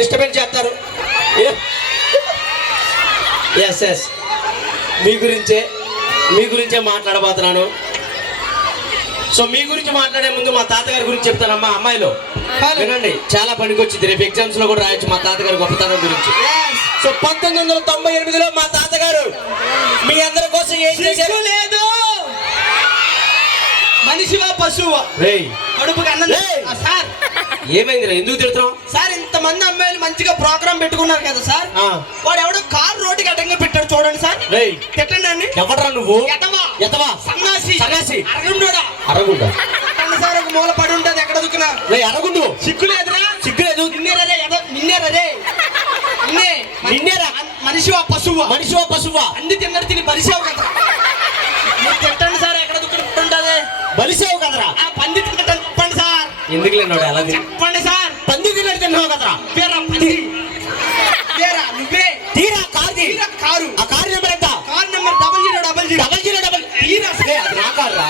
Disturbance చేస్తారు. Yes yes మీ గురించే మాట్లాడబోతున్నాను. సో మీ గురించి మాట్లాడే ముందు మా తాతగారి గురించి చెప్తానమ్మా. అమ్మాయిలో వినండి, చాలా పనికొచ్చింది. రేపు ఎగ్జామ్స్ లో కూడా రాయొచ్చు మా తాతగారి గొప్పతనం గురించి. సో 1998లో మా తాతగారు మీ అందరి కోసం ఏం చేశారు? లేదు మనిషివా పశువా కడుపుకి అన్నం సార్. ఏమైందిరా, ఎందుకు తిడతాం సార్? ఇంతమంది అమ్మాయిలు మంచిగా ప్రోగ్రామ్ పెట్టుకున్నారు కదా సార్, వాడు ఎవడో కార్ రోడ్డుకి అడ్డంగా పెట్టాడు చూడండి సార్. తిట్టండి అండి. ఎవడరా నువ్వు? ఎతవా సన్నాసి అరగుండా సార్. ఒక మూల పడి ఉంటుంది, ఎక్కడ దుక్కున్నా అరగుండు. సిగ్గులేదురా? సిగ్గులేదు. నిన్నేరా మనిషివా పశువా అంది తిన్నట్టు తిని బలిసావు కదా. మీరు తిట్టండి సార్, ఎక్కడ దుక్కుంటుంది బలిసావు కదరా. పంది తింటాను చెప్పండి సార్. ఎందుకు లేనాడు అలా చెప్పండి సార్. పంది తిన్నట్టు తిన్నావు కదరా. నువ్వే తీరా కారు. ఆ కారు నెంబర్ ఎంత? కార్ నెంబర్ 0000 తీరా. అది నా కారురా.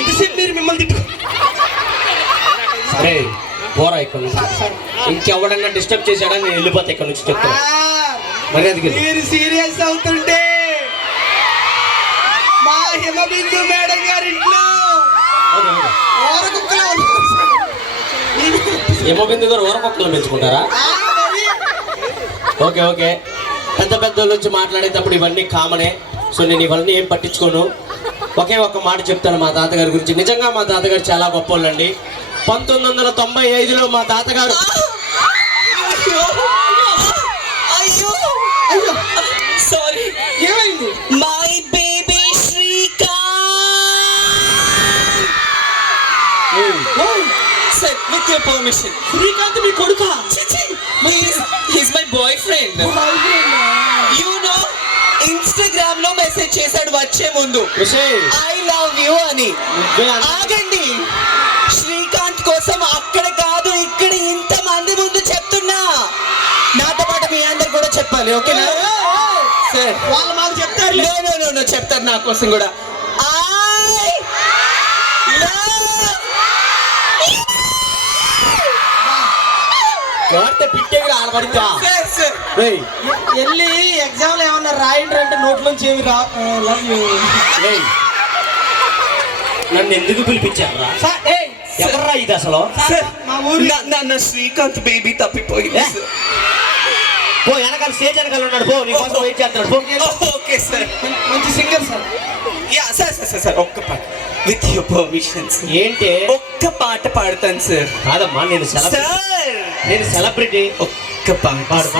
ఇంతసేపు మీరు మిమ్మల్ని తిట్టు. సరే పోరా ఇక్కడ నుంచి. ఇంకెవడన్నా డిస్టర్బ్ చేశాడా నేను వెళ్ళిపోతా ఇక్కడ నుంచి. చెప్తా మర్యాదకి. మీరు సీరియస్ అవుతుంటే మా హిమబిందు మేడం గారి ఇంట్లో హిమబిందు గారు ఊరకొక్కలు పెంచుకుంటారా? ఓకే పెద్ద వాళ్ళు వచ్చి మాట్లాడేటప్పుడు ఇవన్నీ కామనే. సో నేను ఇవన్నీ ఏం పట్టించుకోను. ఒకే ఒక్క మాట చెప్తాను మా తాతగారి గురించి. నిజంగా మా తాతగారు చాలా గొప్ప వాళ్ళండి. 1995లో మా తాతగారు సారీ ఏమైంది? My baby Srikanth. Sir with your permission. Srikanth మీ కొడుకా? He's my boyfriend. You know, Instagram లో మెసేజ్ చేశాడు వచ్చే ముందు, ఐ లవ్ యూ అని. ఆగండి, శ్రీకాంత్ కోసం అక్కడ కాదు ఇక్కడ ఇంతమంది ముందు చెప్తున్నా. నాతో పాటు మీ అందరు కూడా చెప్పాలి, ఓకేనా? సార్ వాళ్ళు మాకు చెప్తారు. నో చెప్తారు నా కోసం కూడా. వెళ్ళి ఎగ్జామ్ లో ఏమన్నా రాయండి అంటే నోట్లోంచి ఏమి నన్ను ఎందుకు పిలిపించారా? ఎవర్రా ఇది అసలు? మా ఊరు నా శ్రీకాంత్ బేబీ తప్పిపోయింది. పో వెనకాల స్టేజ్ వెనకాల ఉన్నాడు. పో నీ కోసం వెయిట్ చేస్తున్నాడు. పో. ఓకే సార్, మంచి సింగర్ సార్. యా సార్ ఒక్క పాట విత్ యువర్ పర్మిషన్స్. ఏంటి? ఒక్క పాట పాడతాను సార్. కాదమ్మా, నేను సెలబ్రిటీ. ఒక్క పాట పాడు.